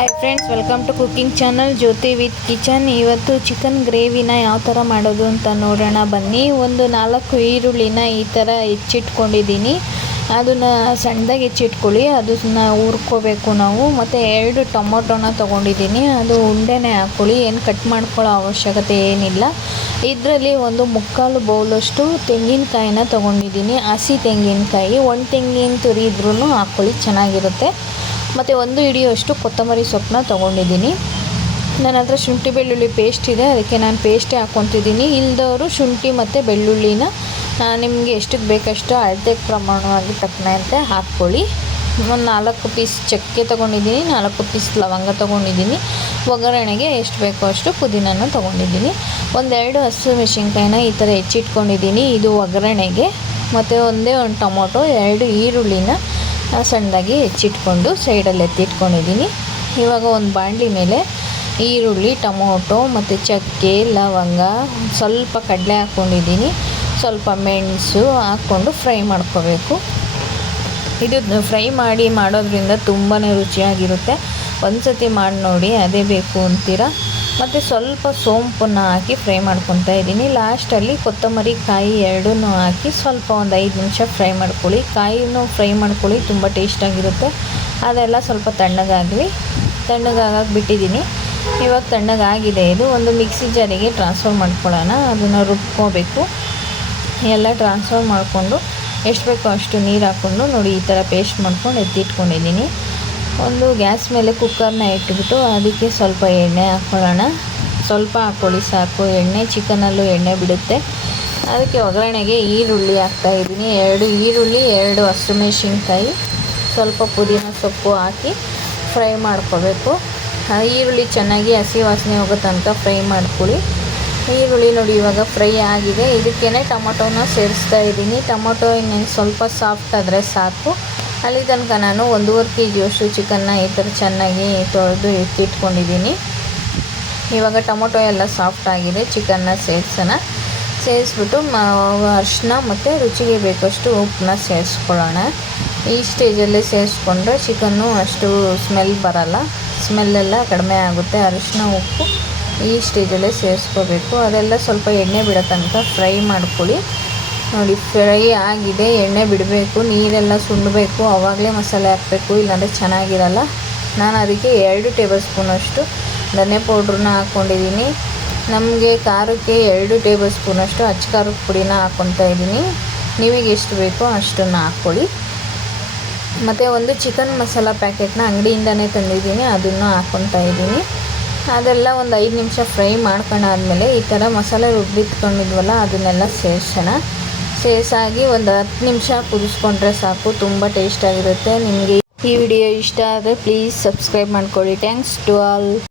Hi friends, welcome to cooking channel Jyothi with kitchen. ಇವತ್ತು chicken ಗ್ರೇವಿನ ಯಾವ ಥರ ಮಾಡೋದು ಅಂತ ನೋಡೋಣ ಬನ್ನಿ. ಒಂದು 4 ಈರುಳ್ಳಿನ ಈ ಥರ ಹೆಚ್ಚಿಟ್ಕೊಂಡಿದ್ದೀನಿ. ಅದನ್ನು ಸಣ್ಣದಾಗಿ ಹೆಚ್ಚಿಟ್ಕೊಳ್ಳಿ, ಅದನ್ನು ಹುರ್ಕೋಬೇಕು ನಾವು. ಮತ್ತು 2 ಟೊಮೊಟೊನ ತೊಗೊಂಡಿದ್ದೀನಿ, ಅದು ಉಂಡೆನೇ ಹಾಕ್ಕೊಳ್ಳಿ, ಏನು ಕಟ್ ಮಾಡ್ಕೊಳ್ಳೋ ಅವಶ್ಯಕತೆ ಏನಿಲ್ಲ. ಇದರಲ್ಲಿ ಒಂದು 3/4 ಬೌಲಷ್ಟು ತೆಂಗಿನಕಾಯಿನ ತೊಗೊಂಡಿದ್ದೀನಿ, ಹಸಿ ತೆಂಗಿನಕಾಯಿ. 1 ತೆಂಗಿನ ತುರಿ ಇದ್ರೂ ಹಾಕ್ಕೊಳ್ಳಿ, ಚೆನ್ನಾಗಿರುತ್ತೆ. ಮತ್ತು 1 ಹಿಡಿಯುವಷ್ಟು ಕೊತ್ತಂಬರಿ ಸೊಪ್ಪನ್ನ ತೊಗೊಂಡಿದ್ದೀನಿ. ನನ್ನ ಹತ್ರ ಶುಂಠಿ ಬೆಳ್ಳುಳ್ಳಿ ಪೇಸ್ಟ್ ಇದೆ, ಅದಕ್ಕೆ ನಾನು ಪೇಸ್ಟೇ ಹಾಕ್ಕೊತಿದ್ದೀನಿ. ಇಲ್ಲದವರು ಶುಂಠಿ ಮತ್ತು ಬೆಳ್ಳುಳ್ಳಿನ ನಿಮಗೆ ಎಷ್ಟಕ್ಕೆ ಬೇಕಷ್ಟು ಅಳತೆಗೆ ಪ್ರಮಾಣವಾಗಿ ತಕ್ಕಂತೆ ಹಾಕ್ಕೊಳ್ಳಿ. ಒಂದು 4 ಪೀಸ್ ಚಕ್ಕೆ ತೊಗೊಂಡಿದ್ದೀನಿ, 4 ಪೀಸ್ ಲವಂಗ ತೊಗೊಂಡಿದ್ದೀನಿ. ಒಗ್ಗರಣೆಗೆ ಎಷ್ಟು ಬೇಕೋ ಅಷ್ಟು ಪುದೀನನ ತೊಗೊಂಡಿದ್ದೀನಿ. 1-2 ಹಸಿಮೆಣಸಿನ್ಕಾಯಿನ ಈ ಥರ ಹೆಚ್ಚಿಟ್ಕೊಂಡಿದ್ದೀನಿ, ಇದು ಒಗ್ಗರಣೆಗೆ. ಮತ್ತು ಒಂದು ಟೊಮೊಟೊ, 2 ಈರುಳ್ಳಿನ ಸಣ್ಣದಾಗಿ ಹೆಚ್ಚಿಟ್ಕೊಂಡು ಸೈಡಲ್ಲಿ ಎತ್ತಿಟ್ಕೊಂಡಿದ್ದೀನಿ. ಇವಾಗ ಒಂದು ಬಾಣಲಿ ಮೇಲೆ ಈರುಳ್ಳಿ, ಟೊಮೊಟೊ ಮತ್ತು ಚಕ್ಕೆ, ಲವಂಗ, ಸ್ವಲ್ಪ ಕಡಲೆ ಹಾಕ್ಕೊಂಡಿದ್ದೀನಿ, ಸ್ವಲ್ಪ ಮೆಣಸು ಹಾಕ್ಕೊಂಡು ಫ್ರೈ ಮಾಡ್ಕೋಬೇಕು. ಇದು ಫ್ರೈ ಮಾಡೋದ್ರಿಂದ ತುಂಬಾ ರುಚಿಯಾಗಿರುತ್ತೆ. ಒಂದು ಸತಿ ಮಾಡಿ ನೋಡಿ, ಅದೇ ಬೇಕು ಅಂತೀರ. ಮತ್ತು ಸ್ವಲ್ಪ ಸೋಂಪನ್ನು ಹಾಕಿ ಫ್ರೈ ಮಾಡ್ಕೊತಾ ಇದ್ದೀನಿ. ಲಾಸ್ಟಲ್ಲಿ ಕೊತ್ತಂಬರಿ ಕಾಯಿ 2 ಹಾಕಿ ಸ್ವಲ್ಪ ಒಂದು 5 ನಿಮಿಷ ಫ್ರೈ ಮಾಡ್ಕೊಳ್ಳಿ. ಕಾಯಿನೂ ಫ್ರೈ ಮಾಡ್ಕೊಳ್ಳಿ, ತುಂಬ ಟೇಸ್ಟಾಗಿರುತ್ತೆ. ಅದೆಲ್ಲ ಸ್ವಲ್ಪ ತಣ್ಣಗಾಗಕ್ಕೆ ಬಿಟ್ಟಿದ್ದೀನಿ. ಇವಾಗ ತಣ್ಣಗಾಗಿದೆ. ಇದು ಒಂದು ಮಿಕ್ಸಿ ಜಾರಿಗೆ ಟ್ರಾನ್ಸ್ಫರ್ ಮಾಡ್ಕೊಳ್ಳೋಣ. ಅದನ್ನು ರುಬ್ಕೋಬೇಕು. ಎಲ್ಲ ಟ್ರಾನ್ಸ್ಫರ್ ಮಾಡಿಕೊಂಡು ಎಷ್ಟು ಬೇಕೋ ಅಷ್ಟು ನೀರು ಹಾಕ್ಕೊಂಡು ನೋಡಿ, ಈ ಥರ ಪೇಸ್ಟ್ ಮಾಡ್ಕೊಂಡು ಎತ್ತಿಟ್ಕೊಂಡಿದ್ದೀನಿ. ಒಂದು ಗ್ಯಾಸ್ ಮೇಲೆ ಕುಕ್ಕರ್ನ ಇಟ್ಬಿಟ್ಟು ಅದಕ್ಕೆ ಸ್ವಲ್ಪ ಎಣ್ಣೆ ಹಾಕ್ಕೊಳ್ಳೋಣ. ಸ್ವಲ್ಪ ಹಾಕ್ಕೊಳ್ಳಿ ಸಾಕು ಎಣ್ಣೆ, ಚಿಕನಲ್ಲೂ ಎಣ್ಣೆ ಬಿಡುತ್ತೆ. ಅದಕ್ಕೆ ಒಗ್ಗರಣೆಗೆ ಈರುಳ್ಳಿ ಹಾಕ್ತಾಯಿದ್ದೀನಿ, 2 ಈರುಳ್ಳಿ, 2 ಹಸಿಮೆಣಸಿನ್ಕಾಯಿ, ಸ್ವಲ್ಪ ಪುದೀನ ಸೊಪ್ಪು ಹಾಕಿ ಫ್ರೈ ಮಾಡ್ಕೋಬೇಕು. ಈರುಳ್ಳಿ ಚೆನ್ನಾಗಿ ಹಸಿ ವಾಸನೆ ಹೋಗೋ ತನಕ ಫ್ರೈ ಮಾಡ್ಕೊಳ್ಳಿ. ಈರುಳ್ಳಿ ನೋಡಿ ಇವಾಗ ಫ್ರೈ ಆಗಿದೆ. ಇದಕ್ಕೇ ಟೊಮೊಟೊನ ಸೇರಿಸ್ತಾ ಇದ್ದೀನಿ. ಟೊಮೊಟೊ ಇನ್ನೇನು ಸ್ವಲ್ಪ ಸಾಫ್ಟ್ ಆದರೆ ಸಾಕು. ಅಲ್ಲಿ ತನಕ ನಾನು 1.5 kg ಚಿಕನ್ನ ಈ ಥರ ಚೆನ್ನಾಗಿ ತೊಳೆದು ಇಟ್ಕೊಂಡಿದ್ದೀನಿ. ಇವಾಗ ಟೊಮೊಟೊ ಎಲ್ಲ ಸಾಫ್ಟ್ ಆಗಿದೆ, ಚಿಕನ್ನ ಸೇರಿಸ್ಬಿಟ್ಟು ಅರಿಶಿನ ಮತ್ತು ರುಚಿಗೆ ಬೇಕಷ್ಟು ಉಪ್ಪನ್ನ ಸೇರಿಸ್ಕೊಳ್ಳೋಣ. ಈ ಸ್ಟೇಜಲ್ಲೇ ಸೇರಿಸ್ಕೊಂಡ್ರೆ ಚಿಕನ್ನು ಅಷ್ಟು ಸ್ಮೆಲ್ ಬರಲ್ಲ, ಸ್ಮೆಲ್ಲೆಲ್ಲ ಕಡಿಮೆ ಆಗುತ್ತೆ. ಅರಿಶಿನ, ಉಪ್ಪು ಈ ಸ್ಟೇಜಲ್ಲೇ ಸೇರಿಸ್ಕೋಬೇಕು. ಅದೆಲ್ಲ ಸ್ವಲ್ಪ ಎಣ್ಣೆ ಬಿಡೋ ತನಕ ಫ್ರೈ ಮಾಡ್ಕೊಳ್ಳಿ. ನೋಡಿ ಫ್ರೈ ಆಗಿದೆ, ಎಣ್ಣೆ ಬಿಡಬೇಕು, ನೀರೆಲ್ಲ ಸುಂಡಬೇಕು, ಆವಾಗಲೇ ಮಸಾಲೆ ಹಾಕಬೇಕು, ಇಲ್ಲಾಂದರೆ ಚೆನ್ನಾಗಿರಲ್ಲ. ನಾನು ಅದಕ್ಕೆ 2 ಟೇಬಲ್ ಸ್ಪೂನಷ್ಟು ಧನಿಯಾ ಪೌಡ್ರನ್ನ ಹಾಕ್ಕೊಂಡಿದ್ದೀನಿ. ನಮಗೆ ಖಾರಕ್ಕೆ 2 ಟೇಬಲ್ ಸ್ಪೂನಷ್ಟು ಅಚ್ಚ ಖಾರದ ಪುಡಿನ ಹಾಕ್ಕೊತಾ ಇದ್ದೀನಿ. ನಿಮಗೆ ಎಷ್ಟು ಬೇಕೋ ಅಷ್ಟನ್ನು ಹಾಕ್ಕೊಳ್ಳಿ. ಮತ್ತು ಒಂದು ಚಿಕನ್ ಮಸಾಲ ಪ್ಯಾಕೆಟ್ನ ಅಂಗಡಿಯಿಂದನೇ ತಂದಿದ್ದೀನಿ, ಅದನ್ನು ಹಾಕ್ಕೊತಾ ಇದ್ದೀನಿ. ಅದೆಲ್ಲ ಒಂದು 5 ನಿಮಿಷ ಫ್ರೈ ಮಾಡ್ಕೊಂಡಾದ್ಮೇಲೆ ಈ ಥರ ಮಸಾಲೆ ರುಬ್ಬಿಟ್ಕೊಂಡಿದ್ವಲ್ಲ ಅದನ್ನೆಲ್ಲ ಸೇರಿಸಾಗಿ ಒಂದು 10 ನಿಮಿಷ ಕುದಿಸ್ಕೊಂಡ್ರೆ ಸಾಕು, ತುಂಬ ಟೇಸ್ಟಾಗಿರುತ್ತೆ. ನಿಮಗೆ ಈ ವಿಡಿಯೋ ಇಷ್ಟ ಆದರೆ ಪ್ಲೀಸ್ ಸಬ್ಸ್ಕ್ರೈಬ್ ಮಾಡ್ಕೊಳ್ಳಿ. Thanks to all.